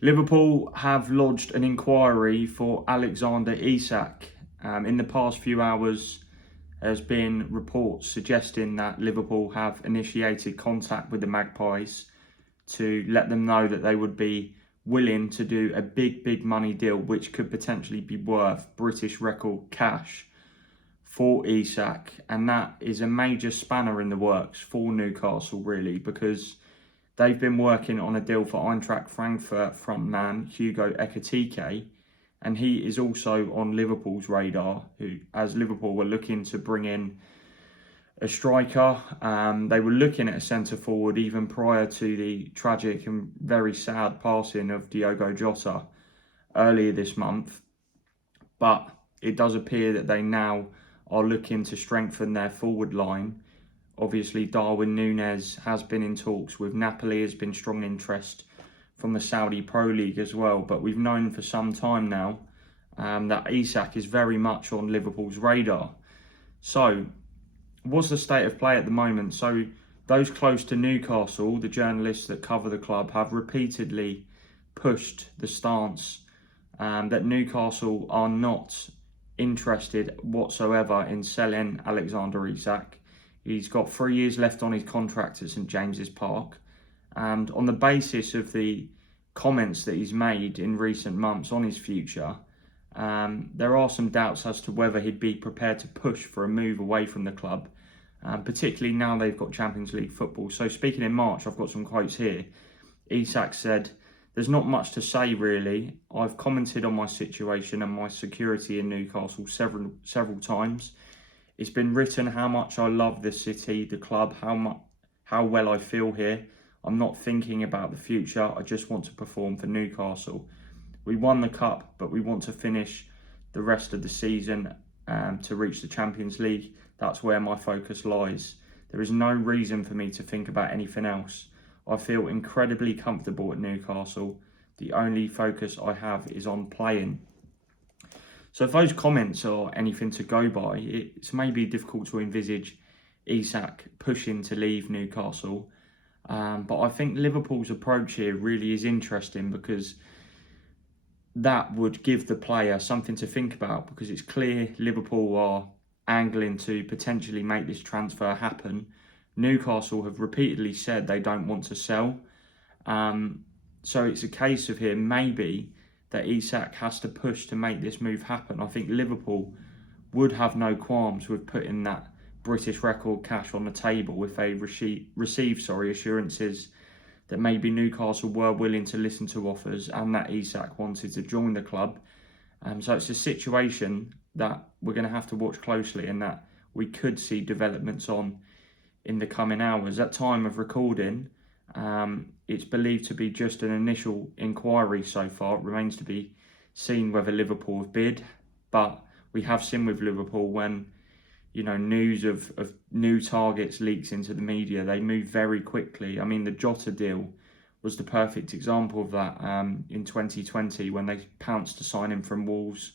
Liverpool have lodged an inquiry for Alexander Isak. In the past few hours, there's been reports suggesting that Liverpool have initiated contact with the Magpies to let them know that they would be willing to do a big money deal, which could potentially be worth British record cash for Isak. And that is a major spanner in the works for Newcastle, really, because they've been working on a deal for Eintracht Frankfurt frontman Hugo Ekitike, and he is also on Liverpool's radar, as Liverpool were looking to bring in a striker. They were looking at a centre forward even prior to the tragic and very sad passing of Diogo Jota earlier this month. But it does appear that they now are looking to strengthen their forward line. Obviously, Darwin Núñez has been in talks with Napoli, has been strong interest from the Saudi Pro League as well. But we've known for some time now that Isak is very much on Liverpool's radar. So, what's the state of play at the moment? So, those close to Newcastle, the journalists that cover the club, have repeatedly pushed the stance that Newcastle are not interested whatsoever in selling Alexander Isak. He's got 3 years left on his contract at St James's Park. And on the basis of the comments that he's made in recent months on his future, there are some doubts as to whether he'd be prepared to push for a move away from the club, particularly now they've got Champions League football. So speaking in March, I've got some quotes here. Isak said, "There's not much to say really. I've commented on my situation and my security in Newcastle several times. It's been written how much I love the city, the club, how well I feel here. I'm not thinking about the future. I just want to perform for Newcastle. We won the cup, but we want to finish the rest of the season to reach the Champions League. That's where my focus lies. There is no reason for me to think about anything else. I feel incredibly comfortable at Newcastle. The only focus I have is on playing." So if those comments are anything to go by, it's maybe difficult to envisage Isak pushing to leave Newcastle. But I think Liverpool's approach here really is interesting, because that would give the player something to think about, because it's clear Liverpool are angling to potentially make this transfer happen. Newcastle have repeatedly said they don't want to sell. So it's a case of here maybe that Isak has to push to make this move happen. I think Liverpool would have no qualms with putting that British record cash on the table if they receive assurances that maybe Newcastle were willing to listen to offers and that Isak wanted to join the club. So it's a situation that we're going to have to watch closely, and that we could see developments on in the coming hours. At time of recording, it's believed to be just an initial inquiry so far. It remains to be seen whether Liverpool have bid, but we have seen with Liverpool when news of new targets leaks into the media, they move very quickly. I mean, the Jota deal was the perfect example of that in 2020 when they pounced to sign him from Wolves.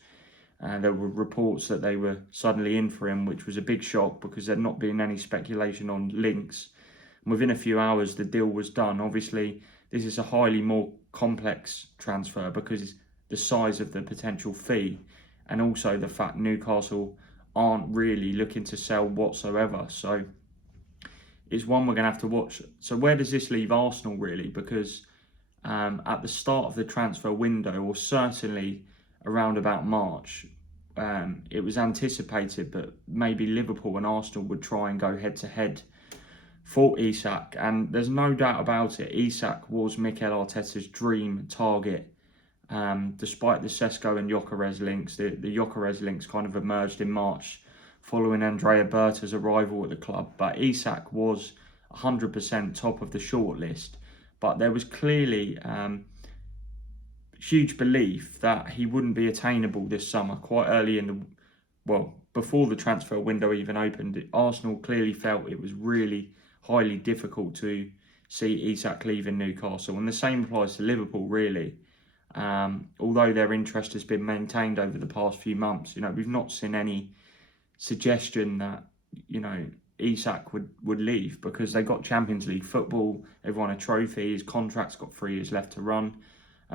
There were reports that they were suddenly in for him, which was a big shock because there'd not been any speculation on links. And within a few hours, the deal was done. Obviously, this is a highly more complex transfer because the size of the potential fee, and also the fact Newcastle aren't really looking to sell whatsoever. So it's one we're going to have to watch. So where does this leave Arsenal really? Because at the start of the transfer window, or certainly around about March, it was anticipated that maybe Liverpool and Arsenal would try and go head to head for Isak. And there's no doubt about it, Isak was Mikel Arteta's dream target. Despite the Sesko and Gyokeres links, the Gyokeres links kind of emerged in March following Andrea Berta's arrival at the club. But Isak was 100% top of the shortlist. But there was clearly huge belief that he wouldn't be attainable this summer. Quite early before the transfer window even opened, Arsenal clearly felt it was really highly difficult to see Isak leaving Newcastle. And the same applies to Liverpool, really. Although their interest has been maintained over the past few months, we've not seen any suggestion that, Isak would leave, because they got Champions League football, they've won a trophy, his contract's got 3 years left to run.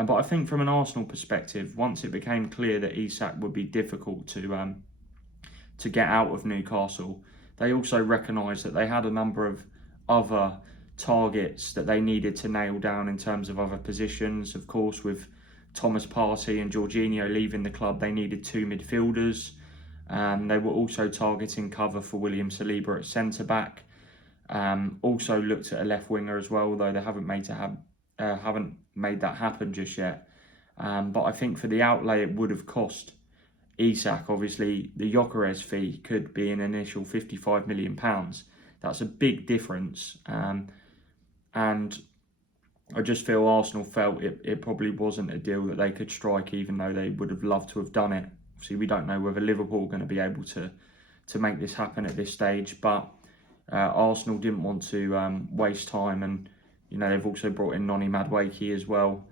But I think from an Arsenal perspective, once it became clear that Isak would be difficult to get out of Newcastle, they also recognised that they had a number of other targets that they needed to nail down in terms of other positions. Of course, with Thomas Partey and Jorginho leaving the club, they needed two midfielders. They were also targeting cover for William Saliba at centre-back. Also looked at a left winger as well, though they haven't made that happen just yet. But I think for the outlay it would have cost Isak, obviously the Gyokeres fee could be an initial £55 million. That's a big difference. And I just feel Arsenal felt it probably wasn't a deal that they could strike, even though they would have loved to have done it. Obviously, we don't know whether Liverpool are going to be able to make this happen at this stage, but Arsenal didn't want to waste time, and they've also brought in Noni Madueke as well.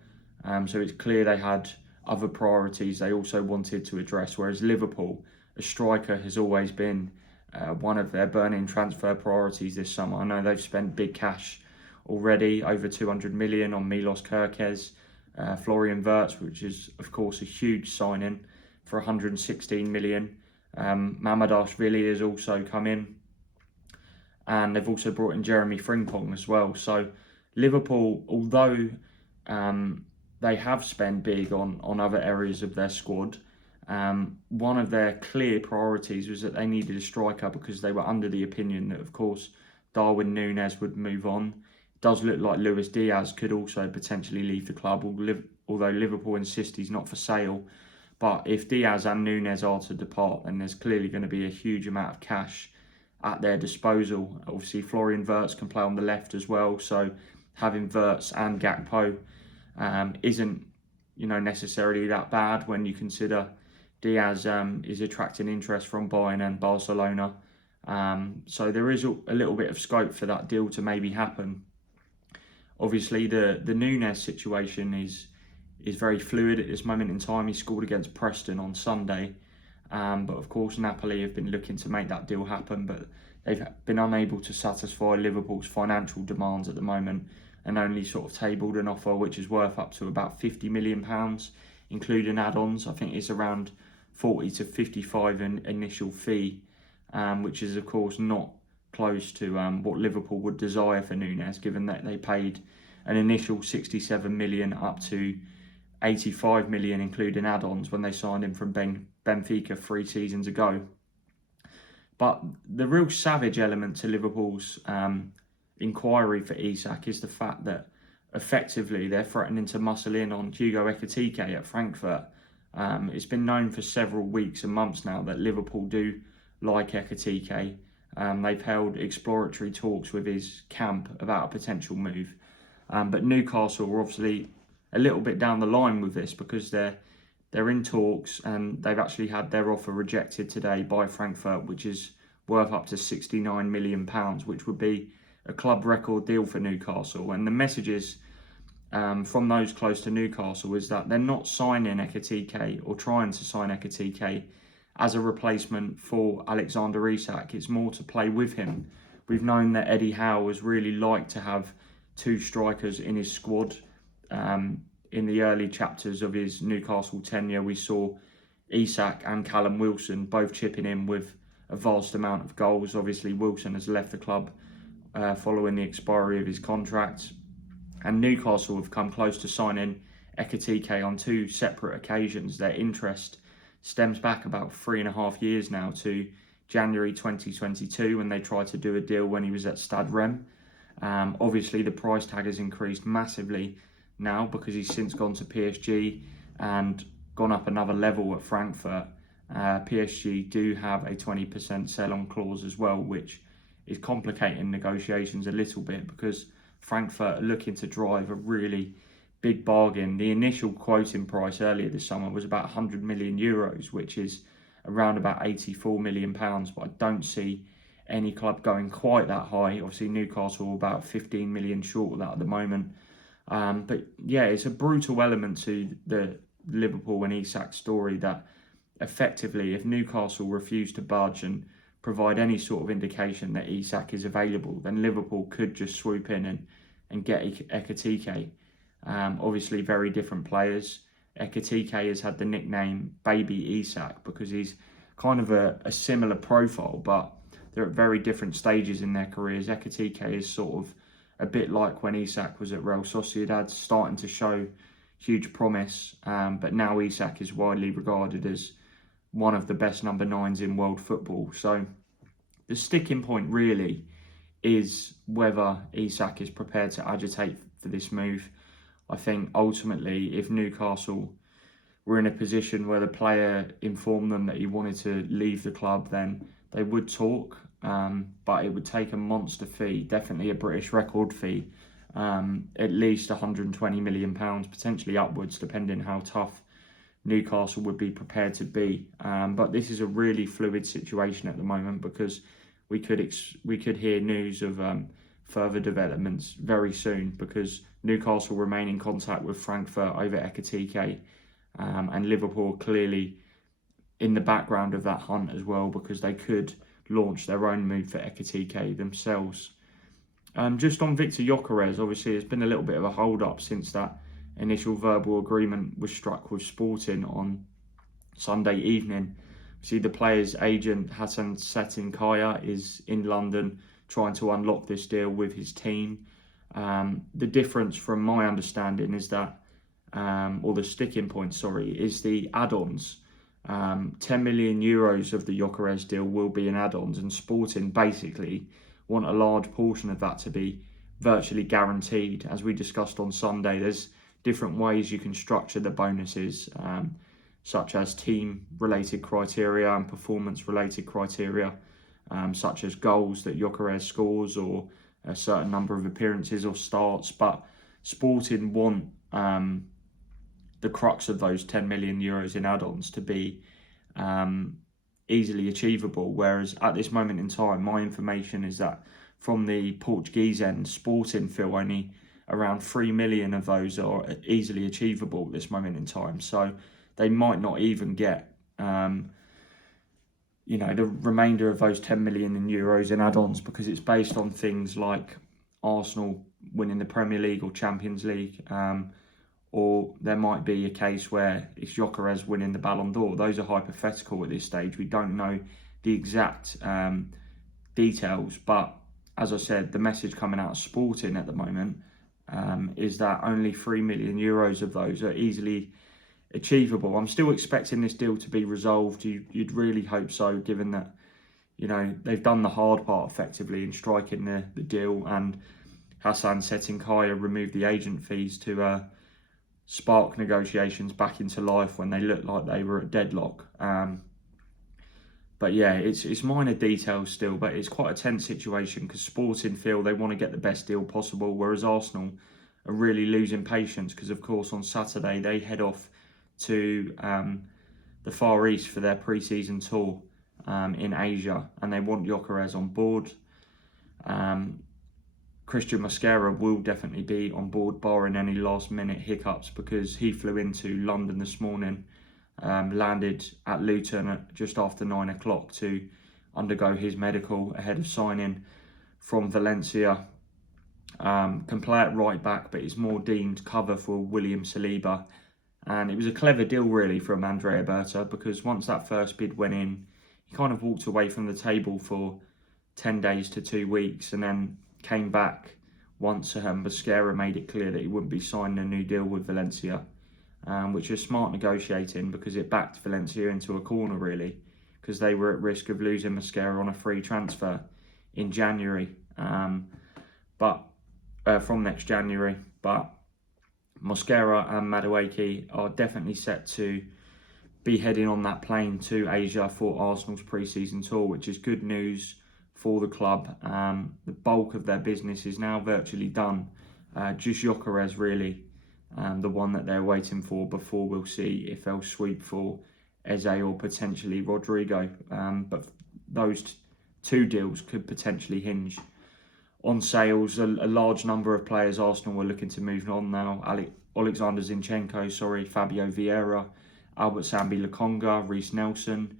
So it's clear they had other priorities they also wanted to address, whereas Liverpool, a striker has always been one of their burning transfer priorities this summer. I know they've spent big cash already, over 200 million on Milos Kerkez, Florian Wirtz, which is of course a huge signing for 116 million. Mamadashvili has also come in, and they've also brought in Jeremy Frimpong as well. So Liverpool, although they have spent big on other areas of their squad, one of their clear priorities was that they needed a striker, because they were under the opinion that, of course, Darwin Núñez would move on. It does look like Luis Diaz could also potentially leave the club, although Liverpool insist he's not for sale. But if Diaz and Núñez are to depart, then there's clearly going to be a huge amount of cash at their disposal. Obviously, Florian Wirtz can play on the left as well, so having Wirtz and Gakpo isn't necessarily that bad when you consider Diaz is attracting interest from Bayern and Barcelona. So there is a little bit of scope for that deal to maybe happen. Obviously, the Núñez situation is very fluid at this moment in time. He scored against Preston on Sunday, but of course Napoli have been looking to make that deal happen, but they've been unable to satisfy Liverpool's financial demands at the moment, and only sort of tabled an offer which is worth up to about £50 million, including add-ons. I think it's around 40 to 55 in initial fee, which is of course not close to what Liverpool would desire for Núñez, given that they paid an initial 67 million up to 85 million, including add-ons, when they signed him from Benfica 3 seasons ago. But the real savage element to Liverpool's inquiry for Isak is the fact that effectively they're threatening to muscle in on Hugo Ekitike at Frankfurt. It's been known for several weeks and months now that Liverpool do like Ekitike. They've held exploratory talks with his camp about a potential move. But Newcastle are obviously a little bit down the line with this, because they're in talks, and they've actually had their offer rejected today by Frankfurt, which is worth up to £69 million, which would be a club record deal for Newcastle. And the messages from those close to Newcastle is that they're not signing Ekitike, or trying to sign Ekitike, as a replacement for Alexander Isak. It's more to play with him. We've known that Eddie Howe has really liked to have two strikers in his squad. In the early chapters of his Newcastle tenure, we saw Isak and Callum Wilson both chipping in with a vast amount of goals. Obviously, Wilson has left the club following the expiry of his contract, and Newcastle have come close to signing Ekitike on 2 separate occasions. Their interest stems back about 3.5 years now, to January 2022, when they tried to do a deal when he was at Stade Rennes. Obviously, the price tag has increased massively now, because he's since gone to PSG and gone up another level at Frankfurt. PSG do have a 20% sell-on clause as well, which is complicating negotiations a little bit, because Frankfurt are looking to drive a really big bargain. The initial quoting price earlier this summer was about 100 million euros, which is around about 84 million pounds, but I don't see any club going quite that high. Obviously, Newcastle are about 15 million short of that at the moment. But yeah, it's a brutal element to the Liverpool and Isak story, that effectively, if Newcastle refuse to budge and provide any sort of indication that Isak is available, then Liverpool could just swoop in and get Ekitike. Obviously, very different players. Ekitike has had the nickname Baby Isak because he's kind of a similar profile, but they're at very different stages in their careers. Ekitike is sort of a bit like when Isak was at Real Sociedad, starting to show huge promise, but now Isak is widely regarded as one of the best number 9s in world football. So the sticking point really is whether Isak is prepared to agitate for this move. I think ultimately, if Newcastle were in a position where the player informed them that he wanted to leave the club, then they would talk, but it would take a monster fee, definitely a British record fee, at least £120 million, potentially upwards, depending how tough Newcastle would be prepared to be. But this is a really fluid situation at the moment because we could hear news of further developments very soon because Newcastle remain in contact with Frankfurt over Ekitike, and Liverpool clearly in the background of that hunt as well because they could launch their own move for Ekitike themselves. Just on Viktor Gyokeres, obviously there's been a little bit of a hold up since that initial verbal agreement was struck with Sporting on Sunday evening. See, the player's agent Hassan Kaya is in London trying to unlock this deal with his team. The difference from my understanding is that, or the sticking point, sorry, is the add-ons. 10 million euros of the Gyokeres deal will be in add-ons, and Sporting basically want a large portion of that to be virtually guaranteed. As we discussed on Sunday, there's different ways you can structure the bonuses, such as team-related criteria and performance-related criteria, such as goals that Gyokeres scores or a certain number of appearances or starts. But Sporting want the crux of those 10 million euros in add-ons to be easily achievable, whereas at this moment in time, my information is that from the Portuguese end, Sporting feel only around 3 million of those are easily achievable at this moment in time. So they might not even get, the remainder of those 10 million euros in add-ons because it's based on things like Arsenal winning the Premier League or Champions League, or there might be a case where it's Gyokeres winning the Ballon d'Or. Those are hypothetical at this stage. We don't know the exact details, but as I said, the message coming out of Sporting at the moment is that only 3 million euros of those are easily achievable. I'm still expecting this deal to be resolved. You'd really hope so, given that they've done the hard part effectively in striking the deal, and Hassan Kaya removed the agent fees to spark negotiations back into life when they looked like they were at deadlock. But yeah, it's minor details still, but it's quite a tense situation because Sporting feel they want to get the best deal possible, whereas Arsenal are really losing patience because, of course, on Saturday they head off to the Far East for their pre-season tour in Asia, and they want Gyokeres on board. Christian Mosquera will definitely be on board, barring any last-minute hiccups, because he flew into London this morning, landed at Luton at just after 9 o'clock to undergo his medical ahead of signing from Valencia. Can play at right back, but is more deemed cover for William Saliba. And it was a clever deal, really, from Andrea Berta, because once that first bid went in, he kind of walked away from the table for 10 days to 2 weeks, and then came back once Mosquera made it clear that he wouldn't be signing a new deal with Valencia, which is smart negotiating because it backed Valencia into a corner, really, because they were at risk of losing Mosquera on a free transfer in January, from next January. But Mosquera and Madueke are definitely set to be heading on that plane to Asia for Arsenal's pre-season tour, which is good news for the club. The bulk of their business is now virtually done. Just Gyokeres, really, the one that they're waiting for before we'll see if they'll sweep for Eze or potentially Rodrigo. But those two deals could potentially hinge on sales. A large number of players Arsenal were looking to move on now. Alexander Zinchenko, Fabio Vieira, Albert Sambi Lokonga, Reece Nelson.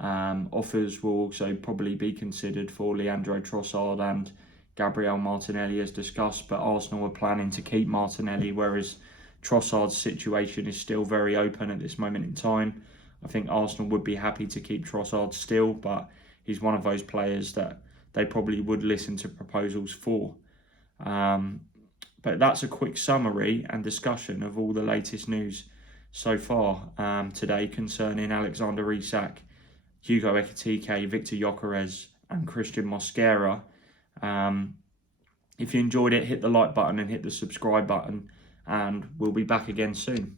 Offers will also probably be considered for Leandro Trossard and Gabriel Martinelli as discussed, but Arsenal are planning to keep Martinelli, whereas Trossard's situation is still very open at this moment in time. I think Arsenal would be happy to keep Trossard still, but he's one of those players that they probably would listen to proposals for. But that's a quick summary and discussion of all the latest news so far today concerning Alexander Isak, Hugo Ekitike, Viktor Gyokeres and Christian Mosquera. If you enjoyed it, hit the like button and hit the subscribe button, and we'll be back again soon.